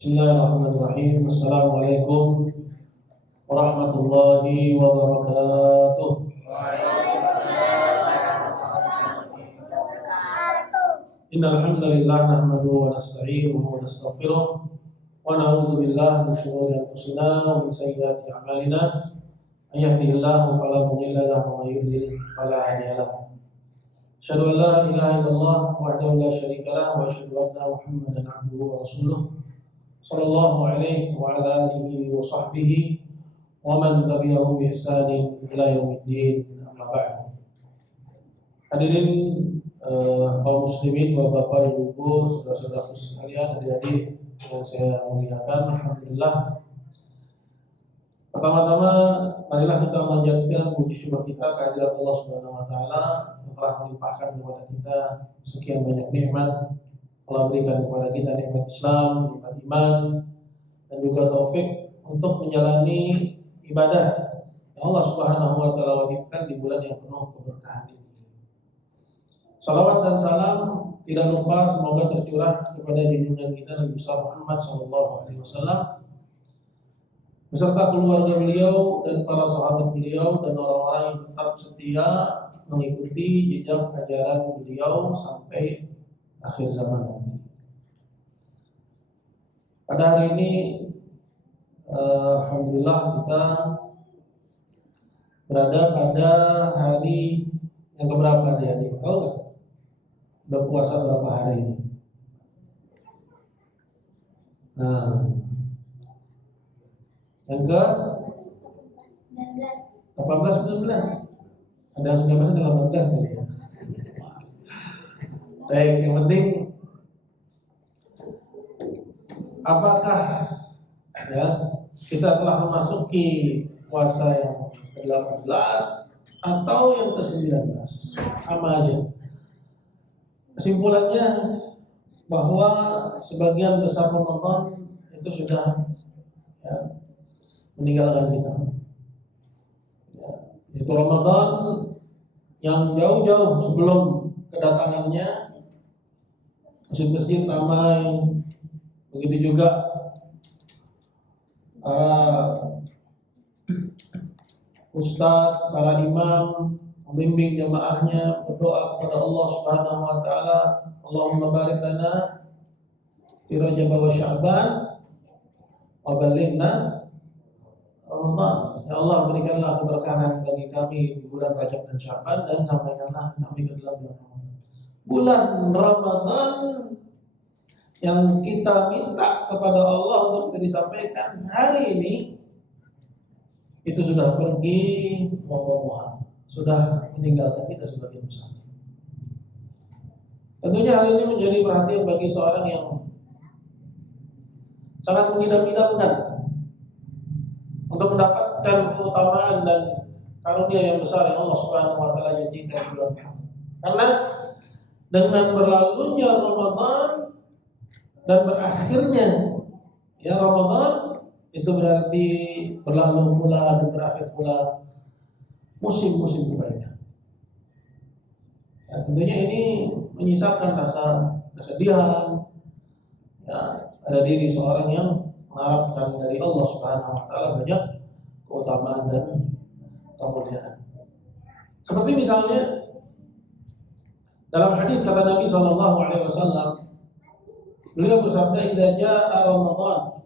Bismillahirrahmanirrahim. Assalamualaikum warahmatullahi wabarakatuh. Innal hamdalillah nahmaduhu wa nasta'inuhu wa nastaghfiruh wa na'udzu billahi min shururi anfusina wa min sayyiati a'malina. May yahdihillahu fala mudilla lahu wa may yudlil fala hadiya lahu. Asyhadu an la ilaha illallah wahdahu la syarika lahu wa asyhadu anna Muhammadan 'abduhu wa rasuluh. Sallallahu alaihi wa ala alihi wa sahbihi wa man tabi'ahum bi ihsanin ila yaumiddin. Amma ba'du. Hadirin kaum muslimin, bapak-bapak, ibu-ibu, saudara-saudaraku sekalian, adik-adik yang saya muliakan, alhamdulillah. Pertama-tama marilah kita memanjatkan puji syukur kita kehadirat Allah Subhanahu wa taala yang telah melimpahkan kepada kita sekian banyak nikmat. Allah berikan kepada kita nikmat Islam, nikmat iman, dan juga taufik untuk menjalani ibadah yang Allah Subhanahu wa taala wajibkan di bulan yang penuh keberkahan ini. Salawat dan salam tidak lupa semoga tercurah kepada junjungan kita Nabi Muhammad SAW beserta keluarga beliau dan para sahabat beliau dan orang-orang yang tetap setia mengikuti jejak ajaran beliau sampai akhir zaman nanti. Pada hari ini alhamdulillah kita berada pada hari yang keberapa dia? Tahu nggak? Udah puasa berapa hari ini? Nah, yang ke 18, 19. Ada yang 19 dan 18 kali ya. Baik, yang penting apakah ya kita telah memasuki puasa yang ke-18 atau yang ke-19? Sama aja. Kesimpulannya bahwa sebagian besar penonton itu sudah ya, meninggalkan kita. Ya, itu Ramadan yang jauh-jauh sebelum kedatangannya masjid-masjid ramai, begitu juga para ustadz, para imam membimbing jamaahnya berdoa kepada Allah Subhanahu wa taala, Allahumma barik lana fi Rajab wa Sya'ban wa balighna Ramadan. Ya Allah, berikanlah keberkahan bagi kami di bulan Rajab dan Sya'ban, dan sampaikanlah kami ke dalam bulan Ramadan. Bulan Ramadan yang kita minta kepada Allah untuk disampaikan hari ini itu sudah pergi moha-moha, sudah meninggalkan kita sebagai muslim. Tentunya hal ini menjadi perhatian bagi seorang yang sangat mengidam-idamkan untuk mendapatkan keutamaan dan karunia yang besar yang Allah Subhanahu wa taala janjikan di bulan Ramadan. Karena dengan berlalunya Ramadan dan berakhirnya ya Ramadan, itu berarti berlalu pula dan berakhir pula musim-musim kebaikan. Ya, tentunya ini menyisakan rasa kesedihan ya, pada diri seorang yang mengharapkan dari Allah Subhanahu wa taala banyak keutamaan dan kemuliaan. Seperti misalnya dalam hadis kata Nabi sallallahu alaihi wasallam, beliau bersabda, "Idza jaa Ramadan."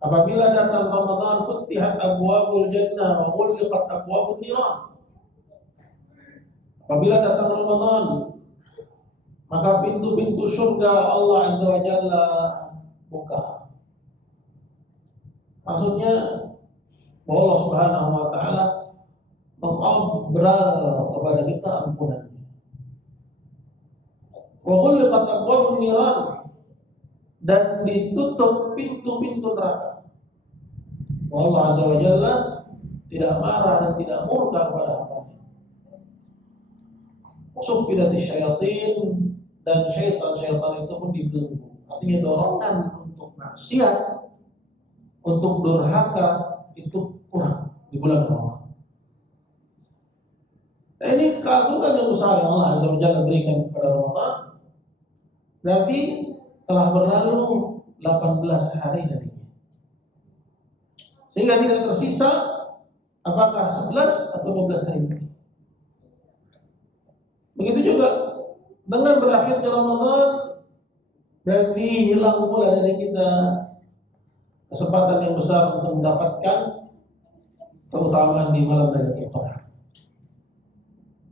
Apabila datang Ramadan, futihat abwabul jannah wa ghulqat abwabun niran. Apabila datang Ramadan, maka pintu-pintu surga Allah Azza wa Jalla buka. Maksudnya bahwa Allah Subhanahu wa taala mengobrol kepada kita ampunan. Wa ghulqat abwabun niran, dan ditutup pintu-pintu neraka. Allah Azza wa Jalla tidak marah dan tidak murka kepada hambanya. Sufidati syayatin, dan syaitan-syaitan itu pun dibelenggu. Artinya dorongan untuk maksiat, untuk durhaka itu kurang di bulan Ramadan. Nah, ini keagungan yang besar yang Allah Azza wa Jalla berikan kepada Ramadan. Berarti telah berlalu 18 hari darinya. Sehingga tidak tersisa apakah 11 atau 12 hari lagi. Begitu juga dengan berakhirnya Ramadan, berarti hilang pula dari kita kesempatan yang besar untuk mendapatkan keutamaan di malam Lailatul Qadar.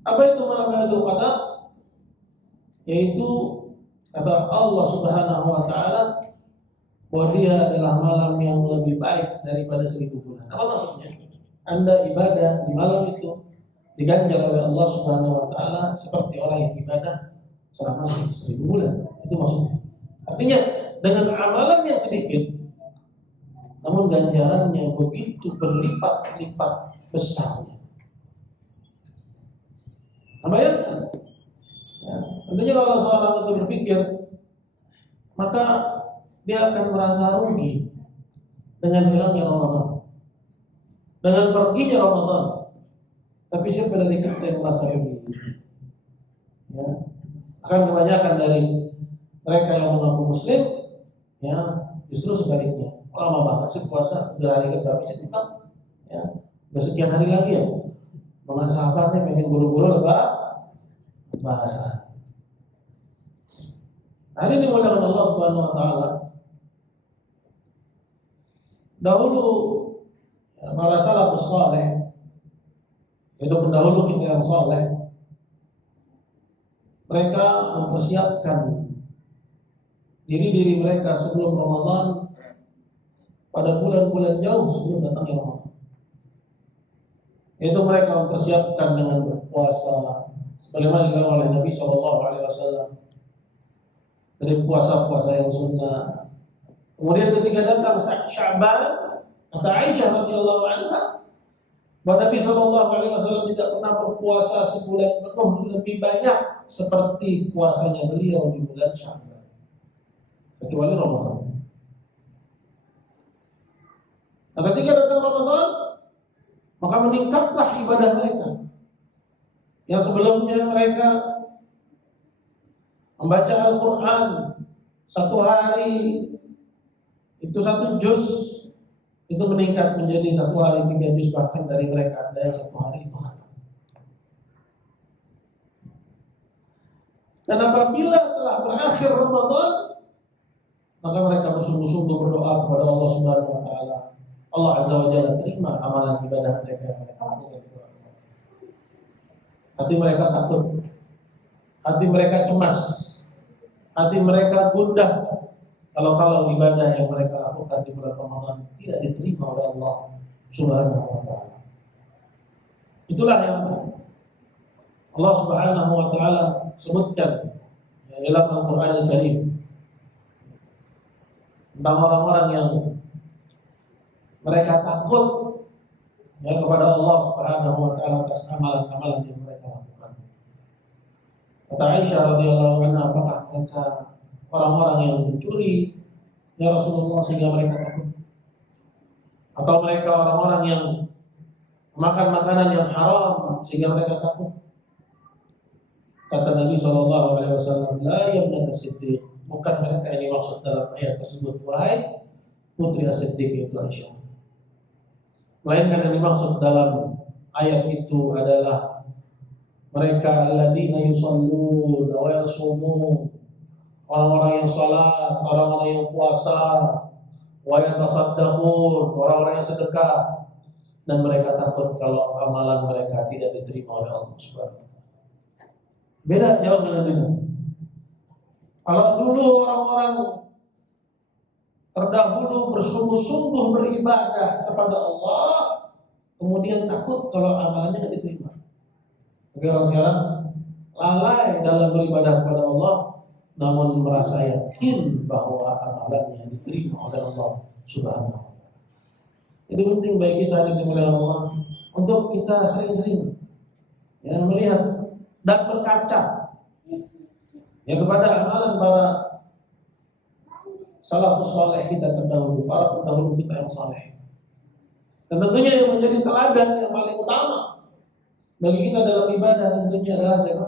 Apa itu malam Lailatul Qadar? Yaitu kata Allah Subhanahu wa taala bahwa dia adalah malam yang lebih baik daripada 1000 bulan. Apa maksudnya? Anda ibadah di malam itu diganjar oleh Allah Subhanahu wa taala seperti orang yang ibadah selama 1000 bulan. Itu maksudnya. Artinya dengan amalan yang sedikit namun ganjarannya begitu berlipat-lipat besarnya. Bayangkan, ya, tentunya kalau seorang itu berpikir, maka dia akan merasa rugi dengan hilangnya Ramadan, dengan perginya Ramadan. Tapi siapa dari kita yang merasa rugi? Ya, akan kebanyakan dari mereka yang mengaku Muslim, ya justru sebaliknya. Lama banget sih puasa, udah hari ke-berapa sih kita? Ya, udah sekian hari lagi ya. Dengan sahabatnya pengen buru-buru lebaran. Hari ini mudah Allah Subhanahu wa taala. Dahulu para salafus saleh, itu pendahulu kita yang saleh, mereka mempersiapkan diri mereka sebelum Ramadan pada bulan-bulan jauh sebelum datangnya Ramadan. Itu mereka mempersiapkan dengan berpuasa sebagaimana dilakukan oleh Nabi SAW dari puasa-puasa yang sunnah. Kemudian ketika datang Sya'ban, kata Aisyah radhiyallahu anha, bahwa Nabi SAW tidak pernah berpuasa sebulan penuh lebih banyak seperti puasanya beliau di bulan Sya'ban, kecuali Ramadan. Nah, ketika datang Ramadan, maka meningkatlah ibadah mereka. Yang sebelumnya mereka membaca Al-Quran satu hari itu 1 juz, itu meningkat menjadi 1 hari 3 juz, bahkan dari mereka ada yang 1 hari itu khatam. Dan apabila telah berakhir Ramadan, maka mereka bersungguh-sungguh berdoa kepada Allah Subhanahu wa taala. Allah Azza wa Jalla terima amalan ibadah mereka yang mereka lakukan. Hati mereka takut, hati mereka cemas, hati mereka gundah kalau ibadah yang mereka lakukan di bulan Ramadan tidak diterima oleh Allah Subhanahu wa taala. Itulah yang Allah Subhanahu wa taala sebutkan dalam Al-Qur'an Al-Karim tentang orang-orang yang mereka takut ya kepada Allah Subhanahu wa taala atas amalan-amalan yang mereka lakukan. Kata Aisyah radhiyallahu anha, apakah mereka orang-orang yang mencuri ya Rasulullah sehingga mereka takut? Atau mereka orang-orang yang makan makanan yang haram sehingga mereka takut? Kata Nabi SAW, la yabnata Siddiq, bukan mereka yang dimaksud dalam ayat tersebut, wahai putri As-Siddiq itu Aisyah. Melainkan yang dimaksud dalam ayat itu adalah mereka alladzina yusallun wa yasumun, orang-orang yang salat, orang-orang yang puasa, wa yatasaddaqun, orang-orang yang sedekah, dan mereka takut kalau amalan mereka tidak diterima oleh Allah Subhanahu wa taala. Beda jauh dengan itu. Kalau dulu orang-orang terdahulu bersungguh-sungguh beribadah kepada Allah, kemudian takut kalau amalannya tidak diterima. Tapi orang sekarang lalai dalam beribadah kepada Allah, namun merasa yakin bahwa amalannya diterima oleh Allah Subhanahu wa taala. Jadi penting bagi kita hari ini oleh Allah untuk kita sering-sering ya melihat dan berkaca ya kepada amalan para salafus saleh kita terdahulu, para pendahulu kita yang saleh. Dan tentunya yang menjadi teladan yang paling utama bagi kita dalam ibadah tentunya adalah siapa?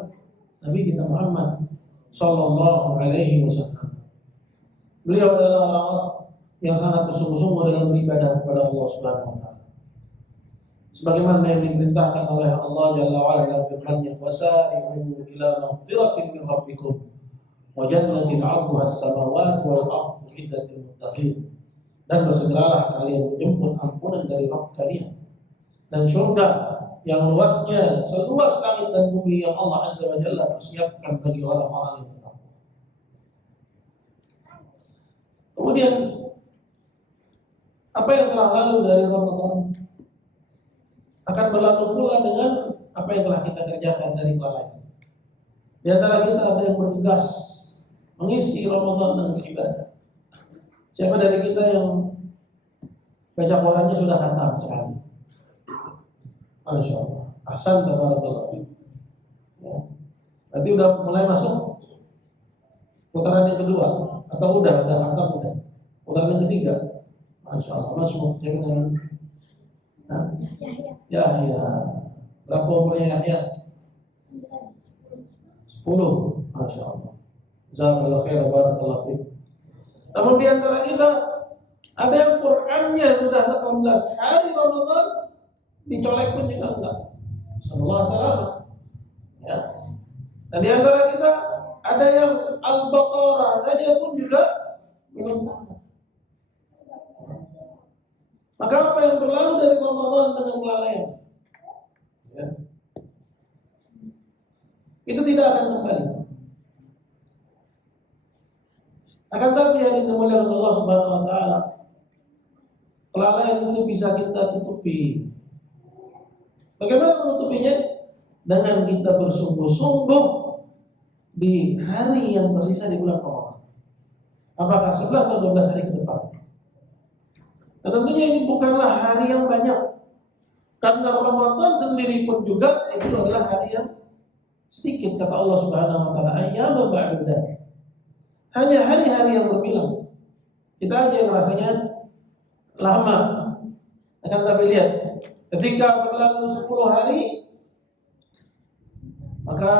Nabi kita Muhammad sallallahu alaihi wasallam. Beliau adalah orang yang sangat bersungguh-sungguh dalam beribadah kepada Allah Subhanahu wa taala. Sebagaimana yang diperintahkan oleh Allah Jalla wa Ala dalam firman-Nya, "Wasari'u ila maghfiratin min rabbikum wa jannatin 'arduha as-samawati wal ardu uiddat lil muttaqin." Dan bersegeralah kalian menjemput ampunan dari Rabb kalian dan surga yang luasnya seluas langit dan bumi yang Allah Azza wa Jalla persiapkan bagi orang-orang yang bertakwa. Kemudian apa yang telah lalu dari Ramadan akan berlalu pula dengan apa yang telah kita kerjakan dari lalai. Di antara kita ada yang bertugas mengisi Ramadan dengan ibadah. Siapa dari kita yang baca Qurannya sudah khatam sekali? Masya Allah. Ahsan tabarakallah. Ya. Berarti udah mulai masuk putaran yang kedua atau udah khatam udah. Putaran yang ketiga. Masya Allah. Masuk jangan. Ya. Berapa umurnya ya? 10. Masya Allah. Jazakallahu khairan barakallahu fiik. Namun di antara kita ada yang Qur'annya sudah 18 hari Ramadan dicolek pun juga enggak. Sallallahu alaihi wasallam. Ya. Dan di antara kita ada yang Al-Baqarah saja pun juga belum tamat. Maka apa yang berlalu dari Ramadan dengan kelalaian? Ya. Itu tidak akan kembali. Akan tapi yang dimuliakan Allah Subhanahu wa taala, kelalaian itu bisa kita tutupi. Bagaimana menutupinya? Dengan kita bersungguh-sungguh di hari yang tersisa di bulan Ramadan. Apakah 11 atau 12 hari ke depan? Dan tentunya ini bukanlah hari yang banyak. Karena Ramadan sendiri pun juga itu adalah hari yang sedikit, kata Allah Subhanahu wa taala, ayyaman ma'dudat. Hanya hari-hari yang berbilang. Kita aja yang rasanya lama. Akan tapi lihat, ketika berlalu 10 hari, maka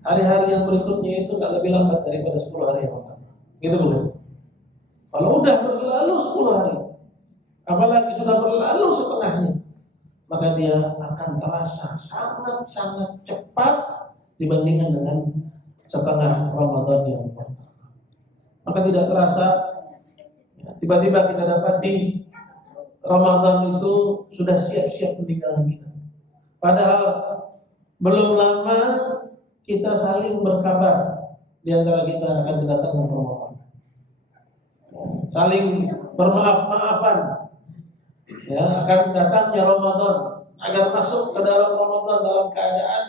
hari-hari yang berikutnya itu tak lebih lambat daripada 10 hari yang pertama. Gitu bukan? Kalau udah berlalu 10 hari, apalagi sudah berlalu setengahnya, maka dia akan terasa sangat-sangat cepat dibandingkan dengan setengah Ramadan yang pertama. Maka tidak terasa tiba-tiba kita dapat di Ramadan itu sudah siap-siap meninggalkan kita. Padahal belum lama kita saling berkabar di antara kita akan kedatangan Ramadan. Saling bermaaf-maafan. Ya, akan datangnya Ramadan agar masuk ke dalam Ramadan dalam keadaan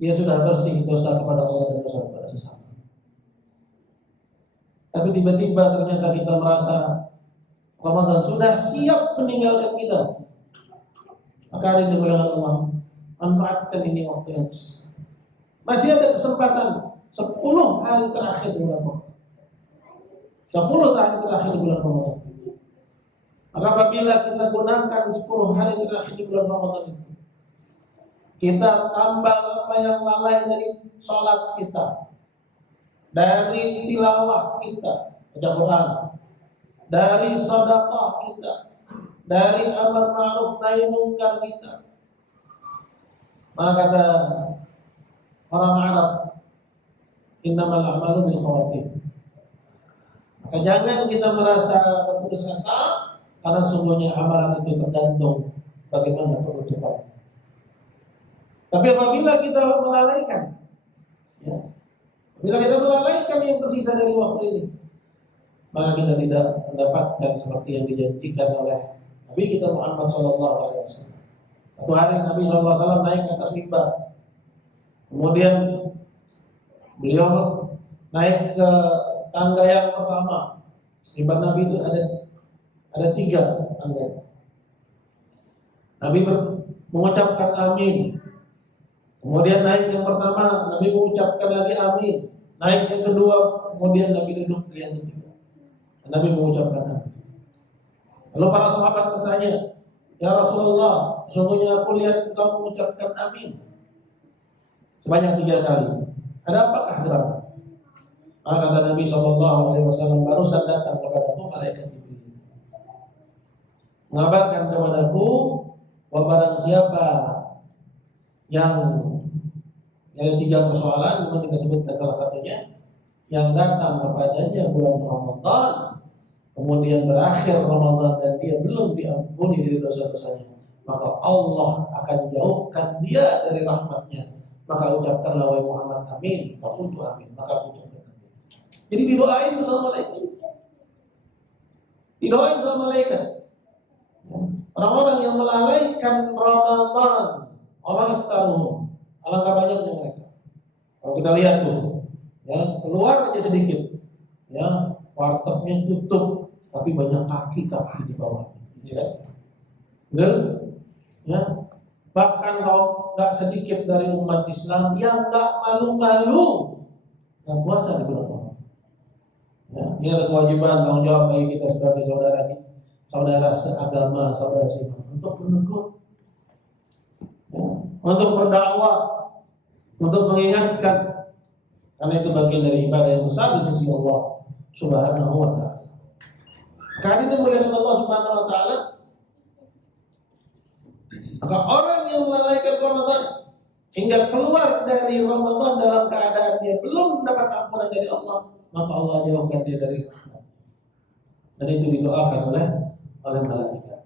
dia sudah bersih dosa kepada Allah dan dosa kepada sesama. Tapi tiba-tiba ternyata kita merasa Ramadan sudah siap meninggalkan kita. Maka hari ini dimuliakan Allah, manfaatkan ini waktu yang tersisa. Masih ada kesempatan 10 hari terakhir di bulan Ramadan. 10 hari terakhir di bulan Ramadan. Maka apabila kita gunakan 10 hari terakhir di bulan Ramadan itu, kita tambah apa yang lalai dari sholat kita, dari tilawah kita, baca Quran, dari sedekah kita, dari amar ma'ruf nahi munkar kita. Maka kata orang Arab, innamal a'malu bil khawatim. Maka jangan kita merasa berputus asa, karena sungguhnya amalan itu tergantung bagaimana penutupan. Tapi apabila kita melalaikan, ya, bila kita melalaikan yang tersisa dari waktu ini, maka kita tidak mendapatkan seperti yang dijanjikan oleh Nabi kita Muhammad SAW. Satu hari Nabi SAW naik ke atas mimbar, kemudian beliau naik ke tangga yang pertama. Mimbar Nabi itu ada 3 tangga. Nabi mengucapkan amin. Kemudian naik yang pertama, Nabi mengucapkan lagi amin. Naik yang kedua, kemudian Nabi duduk di yang ketiga. Nabi mengucapkan amin. Lalu para sahabat bertanya, ya Rasulullah, sesungguhnya aku lihat engkau mengucapkan amin sebanyak 3 kali. Ada apakah gerangan? Kata Nabi SAW, barusan datang kepadaku malaikat Jibril, mengabarkan kepadaku bahwa barang siapa yang ada 3 persoalan, memang kita sebutkan salah satunya, yang datang kepadanya bulan Ramadan, kemudian berakhir Ramadan dan dia belum diampuni dari dosa-dosanya, maka Allah akan jauhkan dia dari rahmatnya. Maka ucapkanlah wahai Muhammad amin, fakultu amin, maka aku ucapkan amin. Jadi didoain sama malaikat. Didoain sama malaikat. Orang-orang yang melalaikan Ramadan, orang tahu, alangkah banyaknya mereka. Kalau kita lihat tuh, ya keluar aja sedikit, ya wartegnya tutup, tapi banyak kaki-kaki di bawah, ya. Betul? Ya. Bahkan kalau nggak sedikit dari umat Islam yang nggak malu-malu nggak puasa di bulan Ramadan. Ya, ini ada kewajiban tanggung jawab bagi kita sebagai saudara seagama, saudara seiman, untuk menegur, ya, untuk berdakwah, untuk mengingatkan, karena itu bagian dari ibadah yang besar di sisi Allah Subhanahu wa Ta'ala. Karena itu mulia Allah Subhanahu wa Ta'ala. Maka orang yang melalaikan Ramadan hingga keluar dari Ramadan dalam keadaan dia belum mendapat ampunan dari Allah, maka Allah jauhkan dia dari rahmat. Dan itu didoakan oleh malaikat.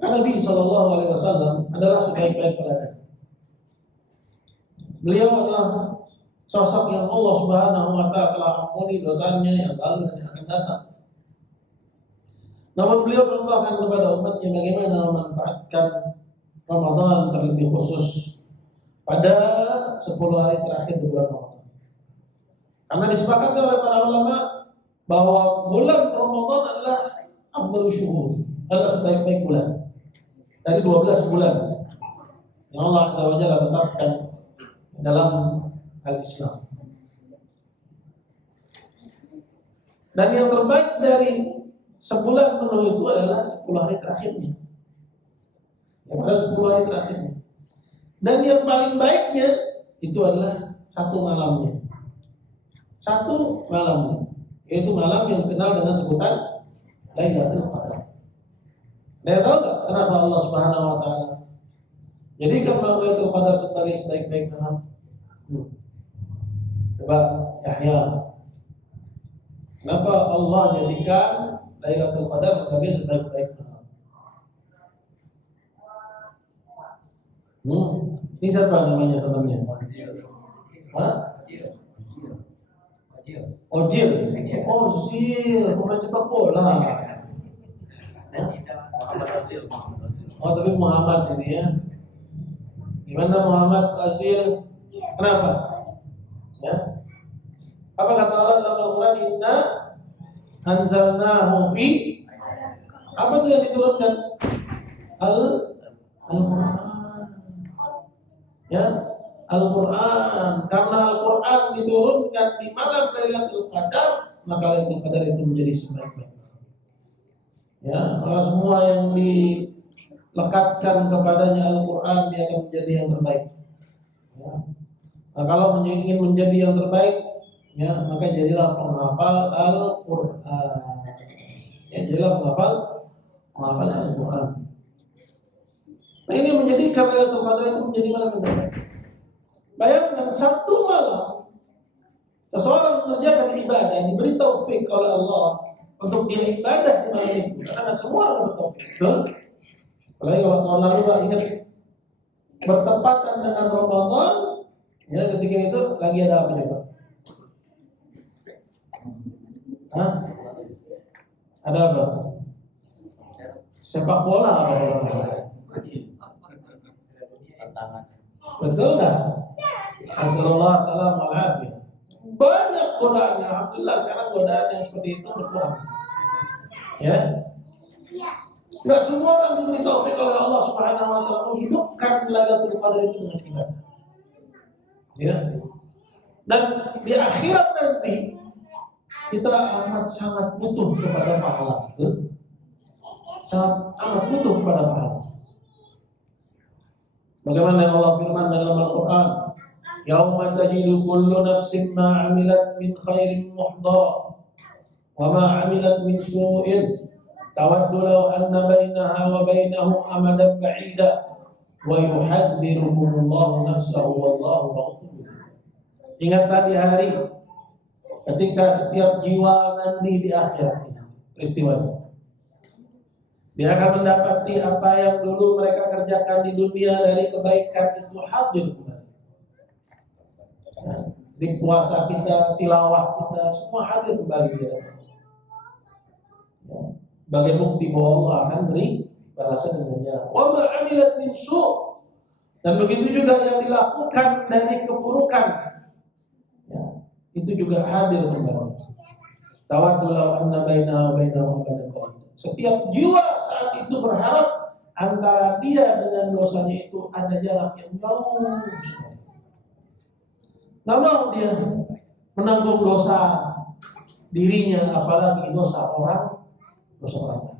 Karena Nabi SAW adalah sebaik-baik teladan. Beliau adalah sosok yang Allah Subhanahu wa Ta'ala telah ampuni dosanya yang lalu dan yang akan datang. Namun beliau contohkan kepada umatnya bagaimana memanfaatkan Ramadan, terlebih khusus pada 10 hari terakhir di bulan Ramadan. Karena disepakati oleh para ulama bahwa bulan Ramadan adalah afdhalus syuhur, adalah sebaik-baik bulan dari 12 bulan yang Allah Azza wa Jalla tetapkan dalam al-Islam. Dan yang terbaik dari sebulan penuh itu adalah 10 hari terakhirnya. Yang ada 10 hari terakhirnya. Dan yang paling baiknya itu adalah satu malamnya. Satu malamnya, yaitu malam yang dikenal dengan sebutan Lailatul Qadar. Anda tahu nggak kenapa Allah Subhanahu wa Ta'ala jadikan malam Lailatul Qadar sebagai sebaik-baik malam? Coba Yahya, kenapa Allah jadikan Lailatul Qadar sebagai sebaik-baik malam? Ini siapa namanya temannya? Ojil. Pemain sepak bola. Oh, tapi Muhammad ini ya. Gimana Muhammad Ozil? Kenapa? Ya. Apa kata Allah dalam Al-Quran? Inna anzalnahu fi. Apa itu yang diturunkan? Al-Quran. Ya, Al-Quran. Karena Al-Quran diturunkan di malam Lailatul Qadar, maka Lailatul Qadar itu menjadi sebaik-baik. Ya, kalau semua yang dilekatkan kepadanya Al-Quran, dia akan menjadi yang terbaik. Ya. Nah, kalau ingin menjadi yang terbaik, ya, maka jadilah penghafal Al-Quran. Ya, jadilah penghafal Al-Quran. Nah, ini menjadikan Lailatul Qadar itu menjadi malam yang terbaik. Bayangkan satu malam seseorang mengerjakan ibadah yang diberi taufik oleh Allah untuk dia ibadah di malam itu. Karena semua orang bertaufik, betul? Apalagi kalau tahun lalu ingat bertepatan dengan Ramadan, ya ketika itu lagi ada apa nih Pak? Hah? Ada apa? Sepak bola apa? Betul nggak? Rasulullah SAW banyak godaan. Alhamdulillah sekarang godaan yang seperti itu berkurang. Ya, nggak semua orang diberi taufik oleh Allah Subhanahu wa Ta'ala menghidupkan Lailatul Qadar itu dengan ibadah. Ya, dan di akhirat nanti kita amat sangat butuh kepada pahala. Sangat amat butuh kepada pahala. Bagaimana Allah firman dalam Al-Quran, Yauma tajidu kullu nafsin ma 'amilat min khairin muhdara wa ma 'amilat min su'in tawaddu law anna bainaha wa bainahu amadan ba'ida wa yuhadzirukumullahu nafsahu wallahu ghafurur rahim. Ingat tadi hari ketika setiap jiwa nanti di akhirat ini peristiwanya, dia akan mendapati apa yang dulu mereka kerjakan di dunia dari kebaikan itu hadir kembali. Di puasa kita, tilawah kita, semua hadir kembali di hadapan. Sebagai bukti bahwa Allah akan beri balasan dengannya. Wa ma 'amilat min su', dan begitu juga yang dilakukan dari keburukan, ya, itu juga hadir kembali. Tawaddu law anna bainaha wa bainahu amadan ba'id. Setiap jiwa saat itu berharap antara dia dengan dosanya itu ada jarak yang jauh sekali. Nggak mau dia menanggung dosa dirinya, apalagi dosa orang lain.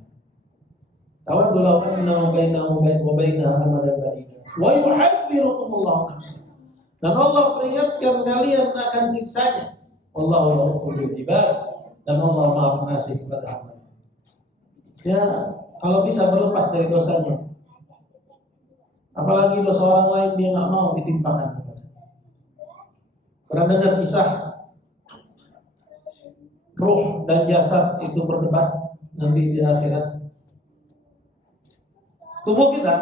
Tawaddu law anna bainahu wa bainaha amadan ba'id. Wa yuhadzirukumullahu nafsahu. Dan Allah peringatkan kalian akan siksanya. Wallahu ghafurur rahim. Dan Allah Maha Pengasih kepada hamba. Ya, kalau bisa berlepas dari dosanya. Apalagi dosa orang lain dia nggak mau ditimpakan kepada. Pernah dengar kisah ruh dan jasad itu berdebat nanti di akhirat. Tubuh kita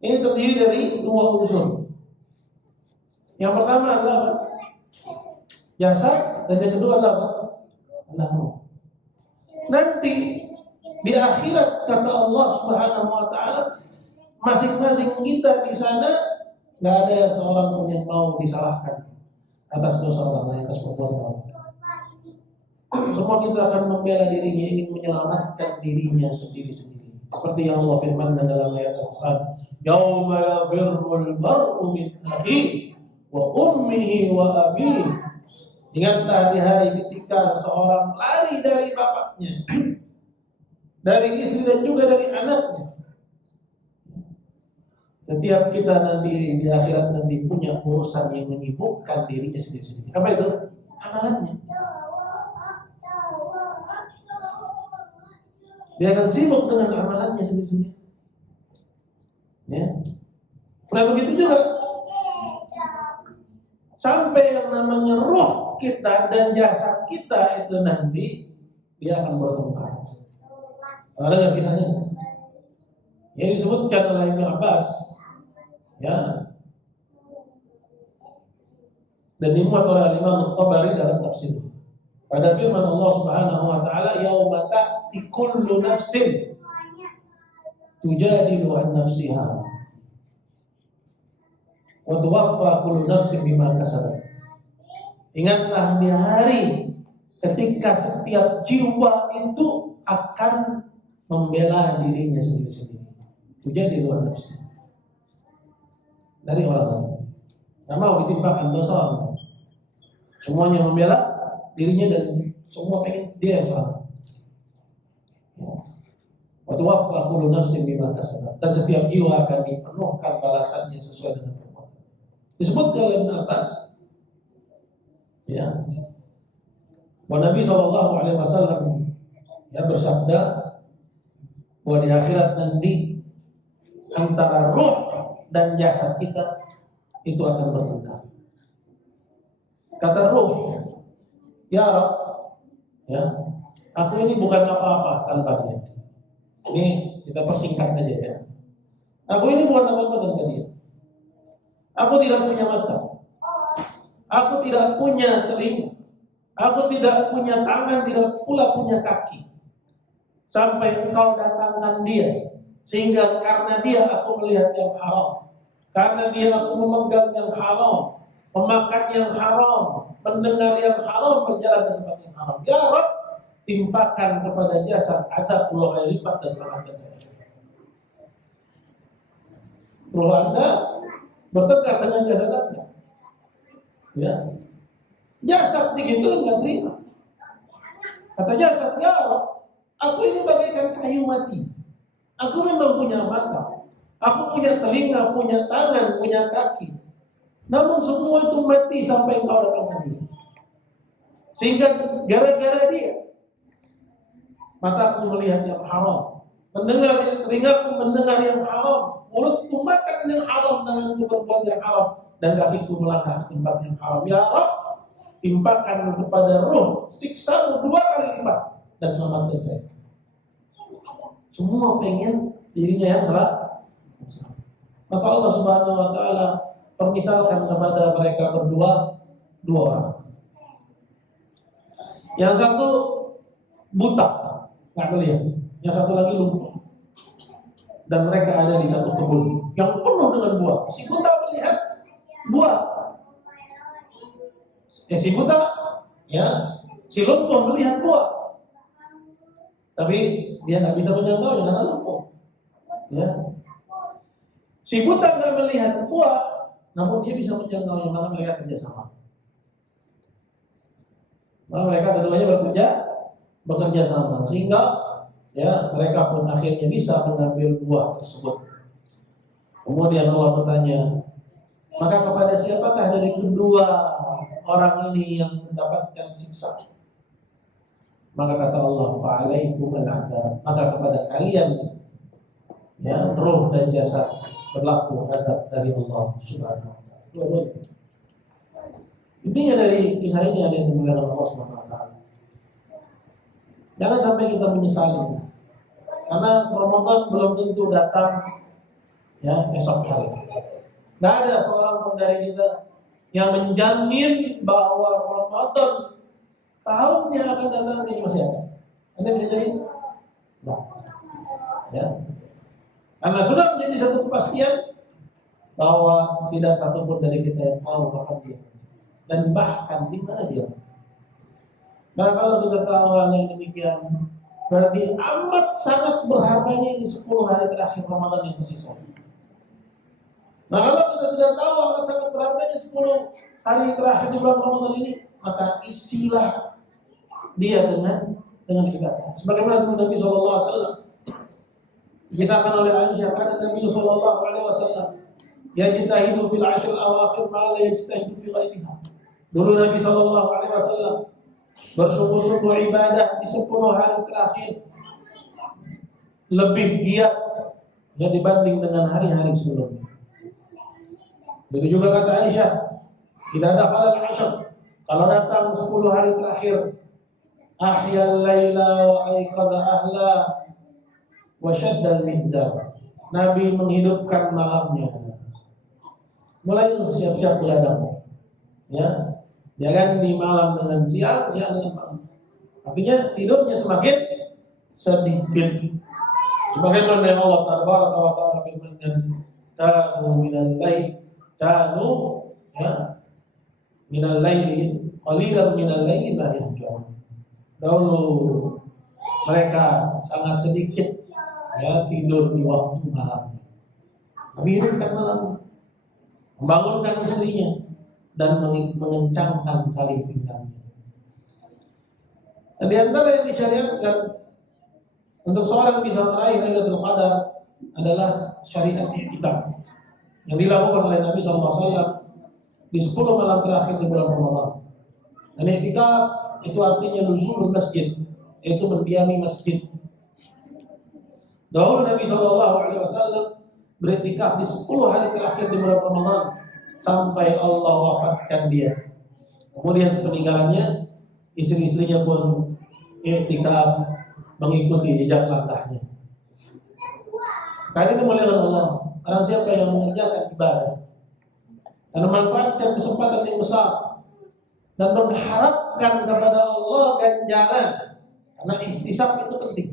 ini terdiri dari dua unsur. Yang pertama adalah apa? Jasad, dan yang kedua adalah apa? Adalah ruh. Nanti di akhirat kata Allah Subhanahu wa taala, masing-masing kita di sana nggak ada seorang pun yang mau disalahkan atas dosa orang lain, atas perbuatan orang lain. Semua kita akan membela dirinya, ingin menyelamatkan dirinya sendiri-sendiri. Seperti yang Allah firmankan dalam ayat Al-Quran, yauma yafirrul mar'u min akhihi wa ummihi wa abihi. Ingatlah di hari ketika seorang lari dari bapaknya, dari istri dan juga dari anaknya. Setiap kita nanti di akhirat nanti punya urusan yang menyibukkan dirinya sendiri-sendiri. Apa itu? Amalannya. Dia akan sibuk dengan amalannya sendiri-sendiri. Ya. Nah begitu juga sampai yang namanya roh kita dan jasad kita itu nanti dia akan bertengkar. Ada nggak kisahnya? Yang disebutkan oleh Ibnu Abbas, ya, dan dimuat oleh Imam Tabari dalam tafsir. Pada firman Allah Subhanahu wa taala, yauma ta'ti kullu nafsin tujadilu an nafsiha wa tuwaffa kullu nafsin bima kasabat. Ingatlah di hari ketika setiap jiwa itu akan membela dirinya sendiri-sendiri. Tujadilu an nafsiha, dari orang lain. Tidak mau ditimpakan dosa orang lain. Semuanya membela dirinya dan semua pengen dia yang salah. Waktu wafat kullu nafsin bima kasabat, dan setiap jiwa akan dipenuhkan balasannya sesuai dengan perbuatan. Disebut oleh Ibnu Abbas, ya, bahwa Nabi SAW ya bersabda bahwa di akhirat nanti antara ruh dan jasad kita itu akan bertengkar. Kata ruh, ya Rabb, ya, aku ini bukan apa-apa tanpa dia. Ini kita persingkat aja ya. Aku ini bukan apa-apa tanpa dia. Aku tidak punya mata. Aku tidak punya telinga. Aku tidak punya tangan, tidak pula punya kaki. Sampai engkau datangkan dia, sehingga karena dia aku melihat yang haram. Karena dia aku memegang yang haram, memakan yang haram, mendengar yang haram, berjalan di tempat yang haram. Ya Rabb, timpakan kepada jasad adab 10 kali lipat dan selamatkan saya. Ruh Anda bertengkar dengan jasad Anda. Ya. Jasad begitu enggak terima. Kata jasad, ya Rabb, aku ini bagaikan kayu mati. Aku memang punya mata, aku punya telinga, punya tangan, punya kaki. Namun semua itu mati sampai engkau datang ke dia. Sehingga gara-gara dia, mataku melihat yang haram, telingaku mendengar yang haram, mulutku makan yang haram, tanganku berbuat yang haram, dan kakiku melangkah ke tempat yang haram. Ya Rabb, timpakan kepada ruh siksamu 2 kali lipat dan selamatkan saya. Semua pengen dirinya yang salah. Maka Allah Subhanahu wa taala permisalkan kepada mereka berdua 2 orang. Yang satu buta, nggak melihat. Yang satu lagi lumpuh. Dan mereka ada di satu kebun yang penuh dengan buah. Si buta melihat buah. Si buta, ya, si lumpuh melihat buah. Tapi dia nggak bisa menjangkaunya karena lumpuh. Ya. Si buta nggak melihat buah, namun dia bisa menjangkaunya karena mereka kerjasama. Maka mereka keduanya bekerja sama, sehingga ya mereka pun akhirnya bisa mengambil buah tersebut. Kemudian Allah bertanya, maka kepada siapakah dari kedua orang ini yang mendapatkan siksa? Maka kata Allah, fa'alaikum al-'adzab, maka kepada kalian, ya, roh dan jasad berlaku azab dari Allah Subhanahu wa taala. Intinya dari kisah ini ada yang dimuliakan Allah Subhanahu wa taala. Jangan sampai kita menyesali, karena Ramadan belum tentu datang ya esok hari. Tidak ada seorang pun dari kita yang menjamin bahwa Ramadan tahunnya akan datang ini masih ada. Anda bisa jadi? Tidak. Ya. Karena sudah menjadi satu kepastian bahwa tidak satu pun dari kita yang tahu kapan dia dan bahkan di mana dia. Nah, kalau kita tahu hal yang demikian, berarti amat sangat berharganya ini 10 hari terakhir Ramadan yang tersisa. Nah, kalau kita sudah tahu amat sangat berharganya 10 hari terakhir di bulan Ramadan ini, maka isilah dia dengan ibadah. Sebagaimana Nabi SAW dikisahkan oleh Aisyah, karena Nabi SAW yajtahidu fil 'ashr al-awakhir ma la yajtahidu fi ghairiha. Dulu Nabi SAW bersungguh-sungguh ibadah di 10 hari terakhir lebih giat ya dibanding dengan hari-hari sebelumnya. Begitu juga kata Aisyah, tidak ada halal ashr, kalau datang 10 hari terakhir, ahyal laila wa aiqadha ahla wa syaddal mizar. Nabi menghidupkan malamnya. Mulai siap-siap begadang. Ya. Jangan di malam dengan siang dengan malam. Artinya tidurnya semakin sedikit. Sebagaimana yang Allah Taala wa ta'ala firman-Nya, "Kanu minal lail, kanu ya minal laili qalilan minal laili ma yahjun." Dahulu mereka sangat sedikit ya tidur di waktu malam. Nabi hidupkan malam, membangunkan istrinya dan mengencangkan tali pinggangnya. Dan di antara yang disyariatkan untuk seorang bisa meraih Lailatul Qadar adalah syariat i'tikaf yang dilakukan oleh Nabi SAW di 10 malam terakhir di bulan Ramadan. Dan i'tikaf itu artinya nuzulul masjid, yaitu mendiami masjid. Dahulu Nabi SAW beriktikaf di 10 hari terakhir di bulan Ramadan sampai Allah wafatkan dia. Kemudian sepeninggalannya istri-istrinya pun i'tikaf mengikuti jejak langkahnya. Karena ini muliakan Allah. Karena siapa yang mengerjakan ibadah dan memanfaatkan kesempatan yang besar dan mengharapkan kepada Allah ganjaran, karena ihtisab itu penting.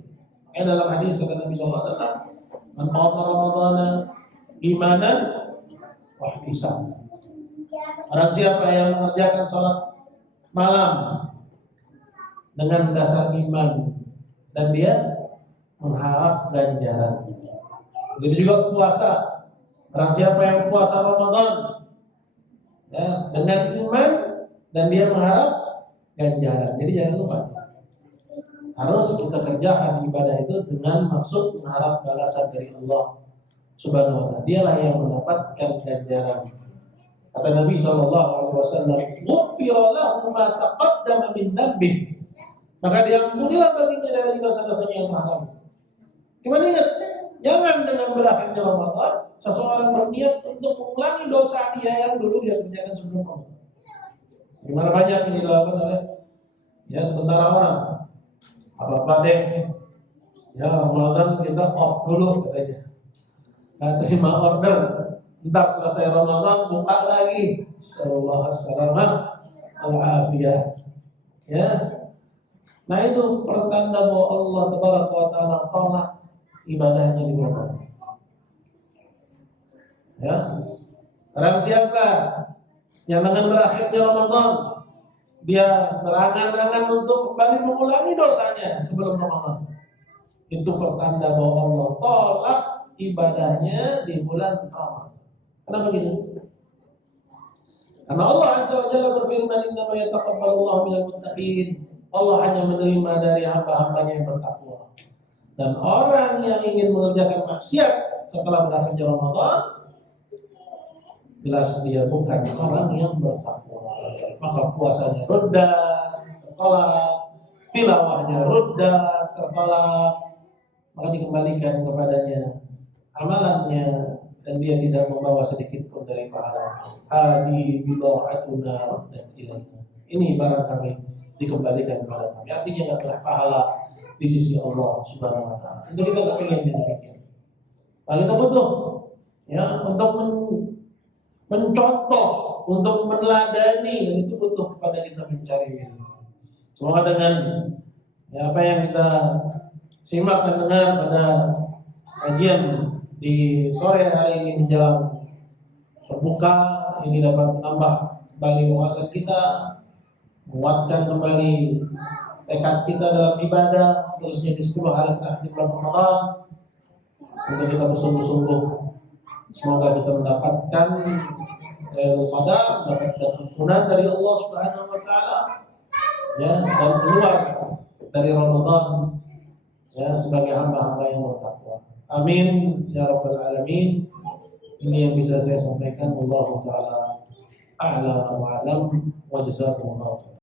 Dalam hadis kata Nabi SAW, "Man qama Ramadhana imanan wa ihtisaban." Orang siapa yang mengerjakan sholat malam dengan dasar iman dan dia mengharap ganjaran. Begitu juga puasa. Orang siapa yang puasa Ramadan ya, dengan iman dan dia mengharap ganjaran. Jadi jangan lupa, harus kita kerjakan ibadah itu dengan maksud mengharap balasan dari Allah Subhanahu wa taala. Dialah yang mendapatkan ganjaran. Kata Nabi SAW, "Ghufira lahu ma taqaddama min dhanbihi." Maka diampunilah baginya dari dosa-dosanya yang telah lalu. Gimana ingat? Jangan dengan berakhirnya Ramadan seseorang berniat untuk mengulangi dosa dia yang dulu dia kerjakan sebelum Ramadan. Gimana banyak yang dilakukan oleh sementara orang. Apa-apa deh, Ramadan kita off dulu katanya. Nggak terima order. Ntar selesai Ramadan buka lagi. Sallallahu alaihi wasallam. Nah itu pertanda bahwa Allah Tabaraka wa Ta'ala tolak ibadahnya di Ramadan. Barang siapa yang dengan berakhirnya Ramadan dia berangan-angan untuk kembali mengulangi dosanya sebelum Ramadan, itu pertanda bahwa Allah tolak ibadahnya di bulan Ramadan. Kenapa gitu? Karena Allah Azza wa Jalla berfirman, "Innama yataqabbalullahu minal muttaqin." Allah hanya menerima dari hamba-hambanya yang bertakwa. Dan orang yang ingin mengerjakan maksiat setelah berakhirnya Ramadan, jelas dia bukan orang yang bertakwa. Maka puasanya reda, tertolak, tilawahnya reda, tertolak, maka dikembalikan kepadanya amalannya dan dia tidak membawa sedikit pun dari pahala. Hadi bid'atuna dan tilawah. Ini barang kami dikembalikan kepada kami. Artinya nggak ada pahala di sisi Allah Subhanahu Wa Taala. Itu kita nggak ingin demikian. Nah, kita butuh untuk mencontoh, untuk meneladani, dan itu butuh kepada kita mencari ilmu. Semoga dengan apa yang kita simak dan dengar pada kajian di sore hari ini menjelang berbuka, ini dapat menambah kembali wawasan kita, menguatkan kembali tekad kita dalam ibadah, khususnya di 10 hari terakhir di bulan Ramadan, untuk kita bersungguh-sungguh. Semoga kita mendapatkan mendapatkan ampunan dari Allah Subhanahu Wa Taala, dan keluar dari Ramadan sebagai hamba-hamba yang bertakwa. Amin ya rabbal alamin. Ini yang bisa saya sampaikan. Wallahu taala a'lam wa alam wa jazakumullah.